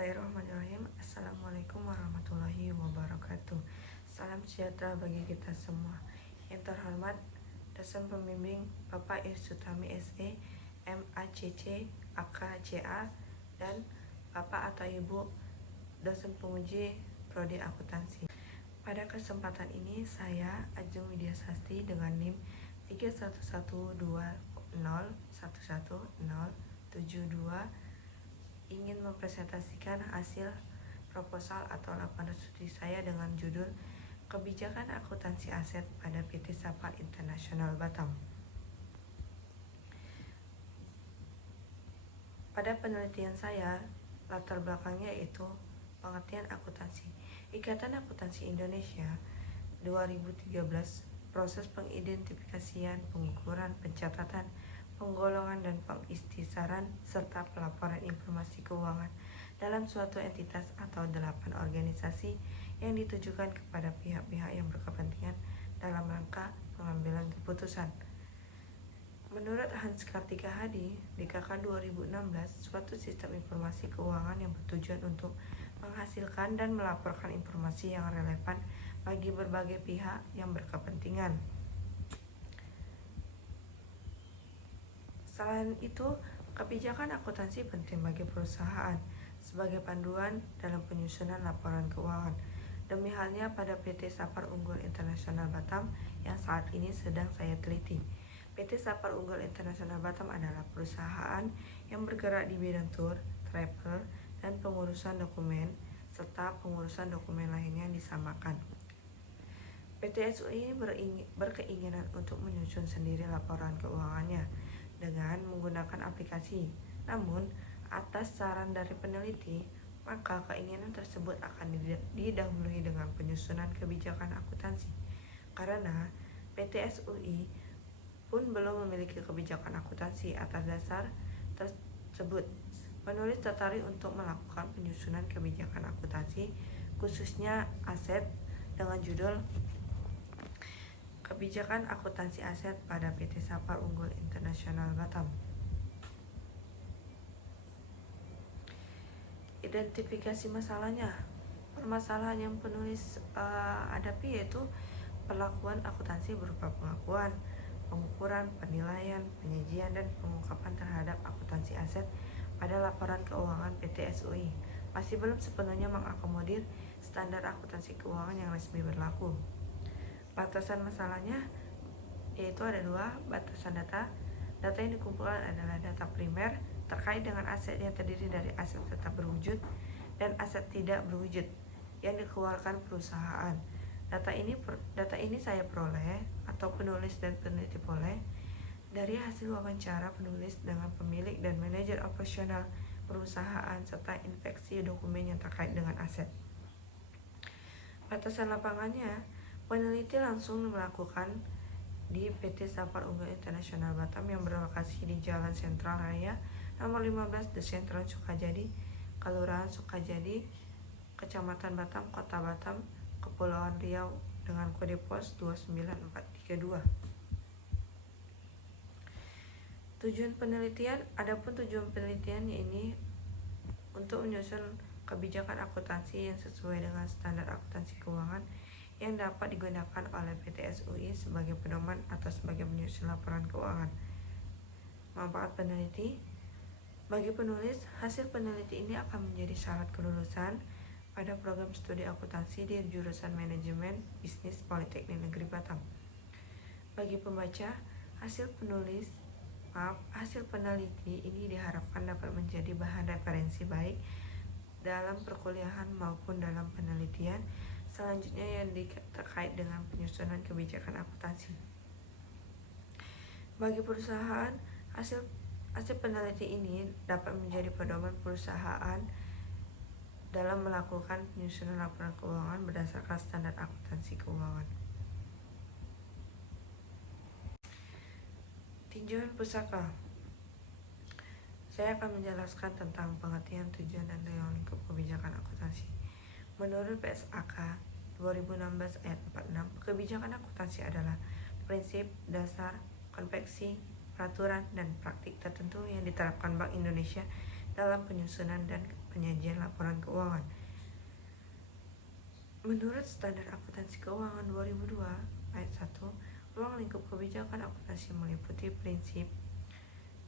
Bismillahirrahmanirrahim. Assalamualaikum warahmatullahi wabarakatuh. Salam sejahtera bagi kita semua. Yang terhormat dosen pembimbing Bapak Irsutami SE, MACC, AKCA, dan Bapak atau Ibu dosen penguji Prodi Akuntansi. Pada kesempatan ini saya Ajeng Widya Sasti dengan NIM 31120111072 ingin mempresentasikan hasil proposal atau laporan studi saya dengan judul Kebijakan Akuntansi Aset pada PT Sapar International Batam. Pada penelitian saya, latar belakangnya yaitu pengertian akuntansi. Ikatan Akuntansi Indonesia 2013, proses pengidentifikasian, pengukuran, pencatatan, penggolongan dan pengistisaran serta pelaporan informasi keuangan dalam suatu entitas atau 8 organisasi yang ditujukan kepada pihak-pihak yang berkepentingan dalam rangka pengambilan keputusan. Menurut Hans Kartika Hadi, DKK 2016, suatu sistem informasi keuangan yang bertujuan untuk menghasilkan dan melaporkan informasi yang relevan bagi berbagai pihak yang berkepentingan. Selain itu, kebijakan akuntansi penting bagi perusahaan sebagai panduan dalam penyusunan laporan keuangan. Demi halnya pada PT Sapar Unggul International Batam yang saat ini sedang saya teliti. PT Sapar Unggul International Batam adalah perusahaan yang bergerak di bidang tour, travel, dan pengurusan dokumen, serta pengurusan dokumen lainnya yang disamakan. PT SUI berkeinginan untuk menyusun sendiri laporan keuangannya dengan menggunakan aplikasi. Namun, atas saran dari peneliti, maka keinginan tersebut akan didahului dengan penyusunan kebijakan akuntansi. Karena PT SUI pun belum memiliki kebijakan akuntansi atas dasar tersebut, penulis tertarik untuk melakukan penyusunan kebijakan akuntansi khususnya aset dengan judul Kebijakan Akuntansi Aset pada PT Sapar Unggul International Batam. Identifikasi masalahnya. Permasalahan yang penulis hadapi yaitu perlakuan akuntansi berupa pengakuan, pengukuran, penilaian, penyajian, dan pengungkapan terhadap akuntansi aset pada laporan keuangan PT SUI masih belum sepenuhnya mengakomodir standar akuntansi keuangan yang resmi berlaku. Batasan masalahnya yaitu ada 2, batasan data. Data yang dikumpulkan adalah data primer terkait dengan aset yang terdiri dari aset tetap berwujud dan aset tidak berwujud yang dikeluarkan perusahaan. Data ini saya peroleh atau penulis dan peneliti peroleh dari hasil wawancara penulis dengan pemilik dan manajer operasional perusahaan serta inspeksi dokumen yang terkait dengan aset. Batasan lapangannya, peneliti langsung melakukan di PT Sapar Unggul International Batam yang berlokasi di Jalan Sentral Raya nomor 15 The Central Sukajadi, Kelurahan Sukajadi, Kecamatan Batam, Kota Batam, Kepulauan Riau dengan kode pos 29432. Adapun tujuan penelitian ini untuk menyusun kebijakan akuntansi yang sesuai dengan standar akuntansi keuangan yang dapat digunakan oleh PT SUI sebagai pedoman atau sebagai penyusun laporan keuangan. Manfaat peneliti. Bagi penulis, hasil peneliti ini akan menjadi syarat kelulusan pada program studi akuntansi di jurusan Manajemen Bisnis Politeknik Negeri Batam. Bagi pembaca, hasil peneliti ini diharapkan dapat menjadi bahan referensi baik dalam perkuliahan maupun dalam penelitian selanjutnya yang terkait dengan penyusunan kebijakan akuntansi. Bagi perusahaan, hasil peneliti ini dapat menjadi pedoman perusahaan dalam melakukan penyusunan laporan keuangan berdasarkan standar akuntansi keuangan. Tinjauan pusaka. Saya akan menjelaskan tentang pengertian, tujuan, dan daya lingkup kebijakan akuntansi. Menurut PSAK 2016 ayat 46, kebijakan akuntansi adalah prinsip, dasar, konveksi, peraturan, dan praktik tertentu yang diterapkan Bank Indonesia dalam penyusunan dan penyajian laporan keuangan. Menurut Standar Akuntansi Keuangan 2002, Ayat 1, ruang lingkup kebijakan akuntansi meliputi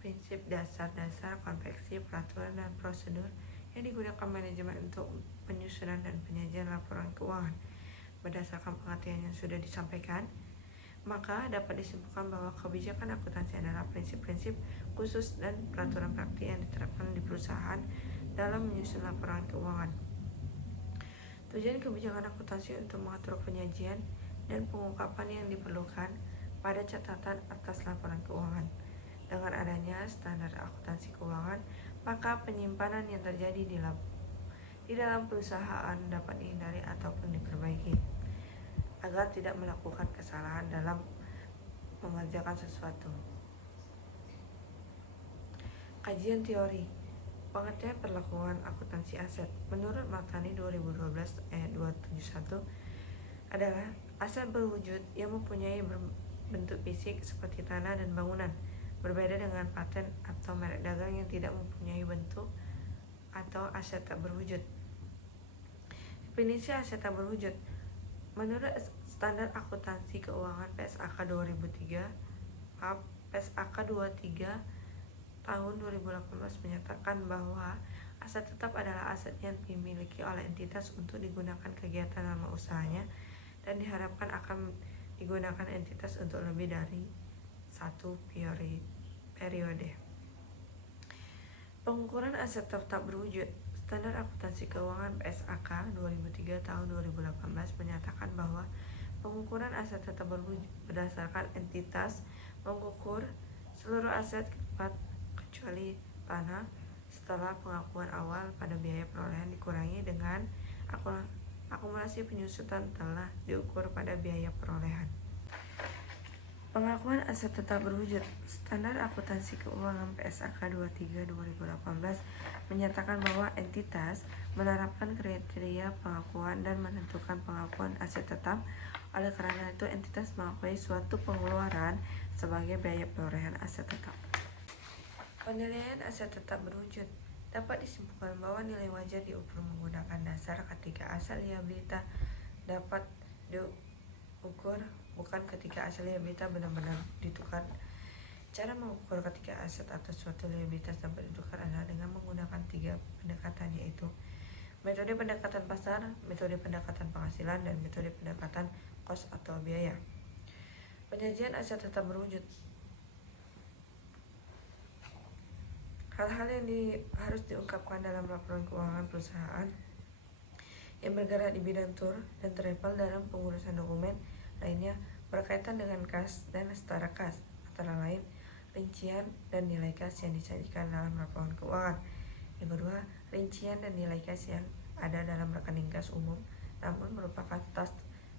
prinsip dasar-dasar, konveksi, peraturan, dan prosedur yang digunakan manajemen untuk penyusunan dan penyajian laporan keuangan. Berdasarkan pengertian yang sudah disampaikan, maka dapat disimpulkan bahwa kebijakan akuntansi adalah prinsip-prinsip khusus dan peraturan praktik yang diterapkan di perusahaan dalam menyusun laporan keuangan. Tujuan kebijakan akuntansi untuk mengatur penyajian dan pengungkapan yang diperlukan pada catatan atas laporan keuangan. Dengan adanya standar akuntansi keuangan, maka penyimpanan yang terjadi di dalam perusahaan dapat dihindari ataupun diperbaiki agar tidak melakukan kesalahan dalam mengerjakan sesuatu. Kajian teori pengertian perlakuan akuntansi aset menurut Matani 2012 ayat 271 adalah aset berwujud yang mempunyai bentuk fisik seperti tanah dan bangunan, berbeda dengan paten atau merek dagang yang tidak mempunyai bentuk atau aset tak berwujud. Definisi aset tak berwujud menurut Standar Akuntansi Keuangan PSAK 23 tahun 2018 menyatakan bahwa aset tetap adalah aset yang dimiliki oleh entitas untuk digunakan kegiatan nama usahanya dan diharapkan akan digunakan entitas untuk lebih dari satu periode. Pengukuran aset tetap berwujud. Standar Akuntansi Keuangan PSAK 2003 tahun 2018 menyatakan bahwa pengukuran aset tetap berwujud berdasarkan entitas mengukur seluruh aset kecuali tanah setelah pengakuan awal pada biaya perolehan dikurangi dengan akumulasi penyusutan telah diukur pada biaya perolehan. Pengakuan aset tetap berwujud. Standar Akuntansi Keuangan PSAK 23 2018 menyatakan bahwa entitas menerapkan kriteria pengakuan dan menentukan pengakuan aset tetap. Oleh karena itu, entitas mengakui suatu pengeluaran sebagai biaya perolehan aset tetap. Penilaian aset tetap berwujud dapat disimpulkan bahwa nilai wajar diukur menggunakan dasar ketika aset liabilitas dapat diukur, bukan ketika aset liabilitas benar-benar ditukar. Cara mengukur ketika aset atau suatu liabilitas dapat ditukar adalah dengan menggunakan 3 pendekatan, yaitu metode pendekatan pasar, metode pendekatan penghasilan, dan metode pendekatan kos atau biaya. Penyajian aset tetap berwujud. Hal-hal yang harus diungkapkan dalam laporan keuangan perusahaan yang bergerak di bidang tur dan travel dalam pengurusan dokumen lainnya berkaitan dengan kas dan setara kas, antara lain rincian dan nilai kas yang disajikan dalam laporan keuangan. Yang kedua, rincian dan nilai kas yang ada dalam rekening kas umum namun merupakan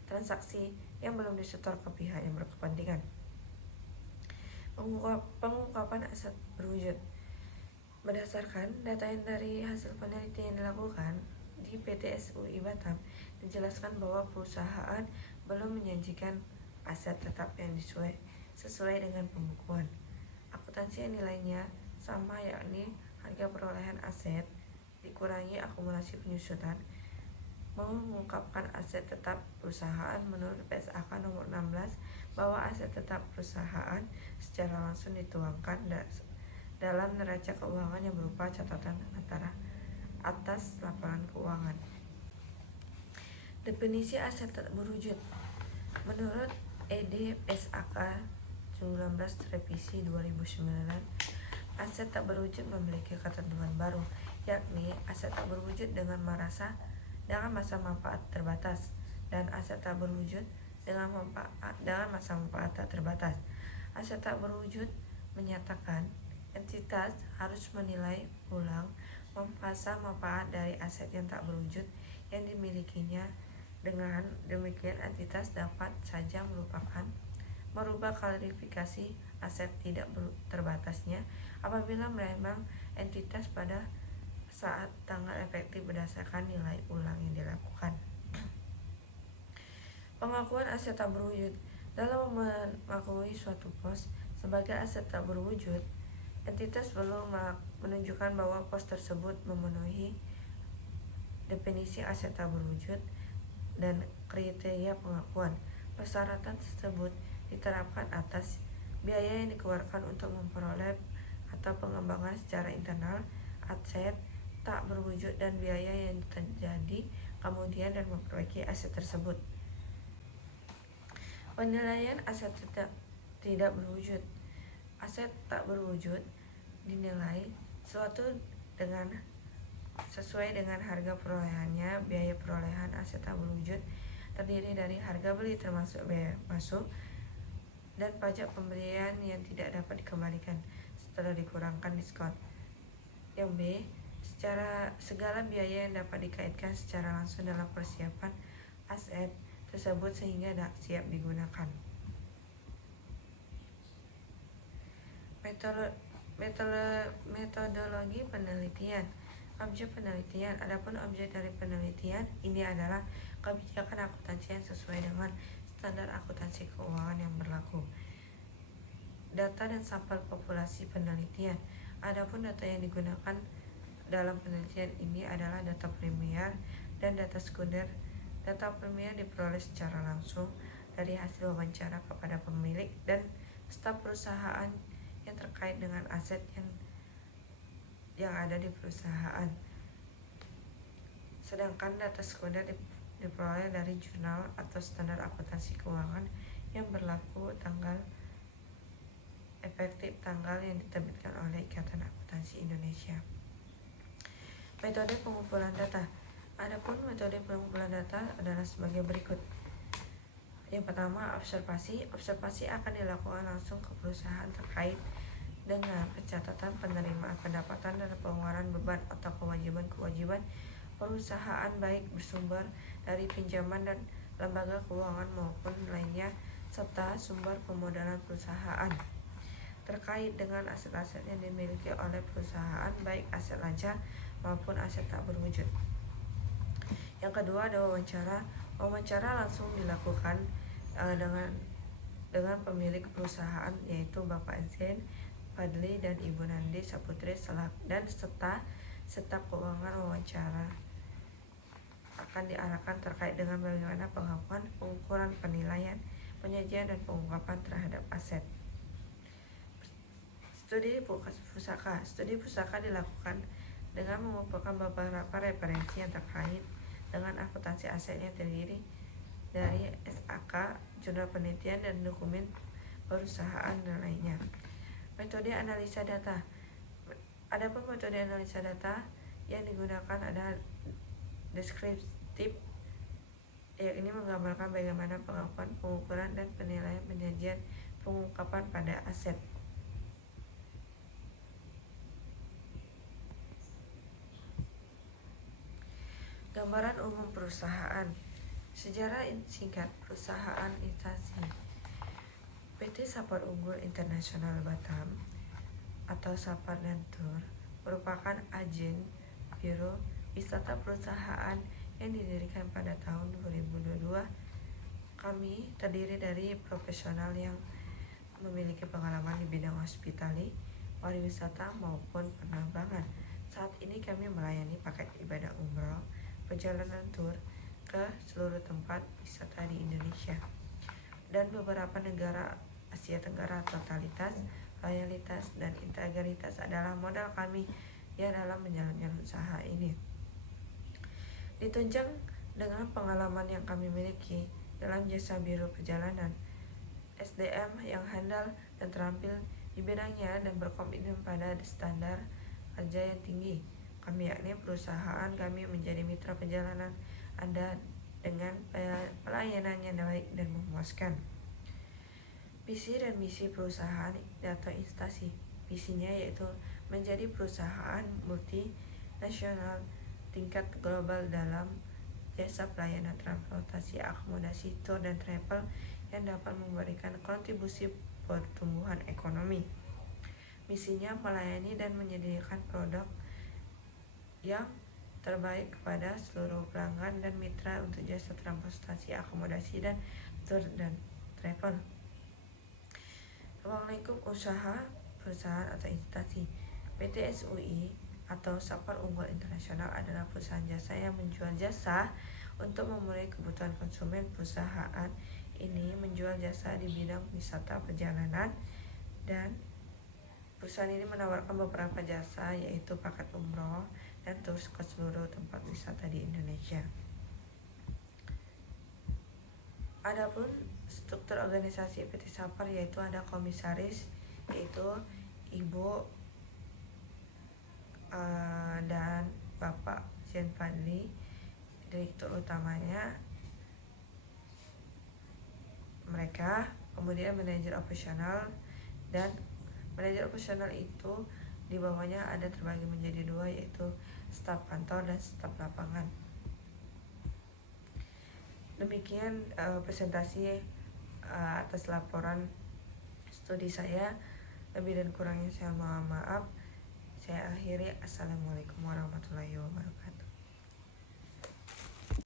transaksi yang belum disetor ke pihak yang berkepentingan. Pengungkapan aset berwujud. Berdasarkan data yang dari hasil penelitian yang dilakukan di PT SUI Batam, dijelaskan bahwa perusahaan belum menyajikan aset tetap yang sesuai dengan pembukuan akuntansi yang nilainya sama, yakni harga perolehan aset dikurangi akumulasi penyusutan. Mengungkapkan aset tetap perusahaan menurut PSAK nomor 16 bahwa aset tetap perusahaan secara langsung dituangkan dalam neraca keuangan yang berupa catatan antara atas laporan keuangan. Definisi aset tak berwujud menurut ED PSAK 19 revisi 2009, aset tak berwujud memiliki ketentuan baru, yakni aset tak berwujud dengan masa manfaat terbatas dan aset tak berwujud dengan masa manfaat tak terbatas. Aset tak berwujud menyatakan entitas harus menilai ulang masa manfaat dari aset yang tak berwujud yang dimilikinya. Dengan demikian, entitas dapat saja merubah klasifikasi aset tidak terbatasnya apabila memang entitas pada saat tanggal efektif berdasarkan nilai ulang yang dilakukan. Pengakuan aset tak berwujud. Dalam mengakui suatu pos sebagai aset tak berwujud, entitas perlu menunjukkan bahwa pos tersebut memenuhi definisi aset tak berwujud, dan kriteria pengakuan. Persyaratan tersebut diterapkan atas biaya yang dikeluarkan untuk memperoleh atau pengembangan secara internal aset tak berwujud dan biaya yang terjadi kemudian dan memperbaiki aset tersebut. Penilaian aset tidak berwujud. Aset tak berwujud dinilai suatu dengan sesuai dengan harga perolehannya. Biaya perolehan aset tak berwujud terdiri dari harga beli termasuk biaya masuk dan pajak pembelian yang tidak dapat dikembalikan setelah dikurangkan diskon. Yang B, segala biaya yang dapat dikaitkan secara langsung dalam persiapan aset tersebut sehingga siap digunakan. Metodologi penelitian. Objek penelitian. Adapun objek dari penelitian ini adalah kebijakan akuntansi yang sesuai dengan standar akuntansi keuangan yang berlaku. Data dan sampel populasi penelitian. Adapun data yang digunakan dalam penelitian ini adalah data primer dan data sekunder. Data primer diperoleh secara langsung dari hasil wawancara kepada pemilik dan staf perusahaan yang terkait dengan aset yang ada di perusahaan. Sedangkan data sekunder diperoleh dari jurnal atau standar akuntansi keuangan yang berlaku efektif tanggal yang diterbitkan oleh Ikatan Akuntansi Indonesia. Metode pengumpulan data. Adapun metode pengumpulan data adalah sebagai berikut. Yang pertama, observasi. Observasi akan dilakukan langsung ke perusahaan terkait dengan pencatatan penerimaan pendapatan dan pengeluaran beban atau kewajiban-kewajiban perusahaan baik bersumber dari pinjaman dan lembaga keuangan maupun lainnya serta sumber pemodalan perusahaan terkait dengan aset-aset yang dimiliki oleh perusahaan baik aset lancar maupun aset tak berwujud. Yang kedua ada wawancara. Wawancara langsung dilakukan dengan pemilik perusahaan yaitu Bapak Zain Fadli dan Ibu Nandi Saputri dan serta keuangan. Wawancara akan diarahkan terkait dengan bagaimana pengakuan, pengukuran, penilaian, penyajian dan pengungkapan terhadap aset. Studi pusaka. Studi pusaka dilakukan dengan mengumpulkan beberapa referensi yang terkait dengan akuntansi aset yang terdiri dari SAK, jurnal penelitian dan dokumen perusahaan dan lainnya. Metode analisa data. Adapun metode analisa data yang digunakan adalah deskriptif, yakni menggambarkan bagaimana pengakuan, pengukuran dan penilaian, penyajian, pengungkapan pada aset. Gambaran umum perusahaan. Sejarah singkat perusahaan instansi. PT Sapar Unggul Internasional Batam atau Sapar Natur merupakan agen biro wisata perusahaan yang didirikan pada tahun 2022. Kami terdiri dari profesional yang memiliki pengalaman di bidang hospitality, pariwisata maupun penerbangan. Saat ini kami melayani paket ibadah umroh, perjalanan tur ke seluruh tempat wisata di Indonesia dan beberapa negara Asia Tenggara. Totalitas, loyalitas, dan integritas adalah modal kami yang dalam menjalankan usaha ini. Ditunjang dengan pengalaman yang kami miliki dalam jasa biro perjalanan, SDM yang handal dan terampil di bidangnya dan berkomitmen pada standar kerja yang tinggi. Kami yakni perusahaan kami menjadi mitra perjalanan Anda dengan pelayanan yang baik dan memuaskan. Visi dan misi perusahaan atau instansi. Visinya yaitu menjadi perusahaan multinasional tingkat global dalam jasa pelayanan transportasi, akomodasi, tour dan travel yang dapat memberikan kontribusi pertumbuhan ekonomi. Misinya melayani dan menyediakan produk yang terbaik kepada seluruh pelanggan dan mitra untuk jasa transportasi, akomodasi, dan tour dan travel. Ruang lingkup usaha perusahaan atau instansi. PT SUI atau Sapar Unggul Internasional adalah perusahaan jasa yang menjual jasa untuk memenuhi kebutuhan konsumen. Perusahaan ini menjual jasa di bidang wisata perjalanan, dan perusahaan ini menawarkan beberapa jasa, yaitu paket umroh dan tur ke seluruh tempat wisata di Indonesia. Adapun struktur organisasi PT Sapar, yaitu ada komisaris, yaitu Ibu dan Bapak Jen Fadli, direktur utamanya mereka, kemudian manajer operasional, dan manajer operasional itu di bawahnya ada terbagi menjadi dua, yaitu staf kantor dan staf lapangan. Demikian presentasi atas laporan studi saya. Lebih dan kurangnya saya mohon maaf. Saya akhiri. Assalamualaikum warahmatullahi wabarakatuh.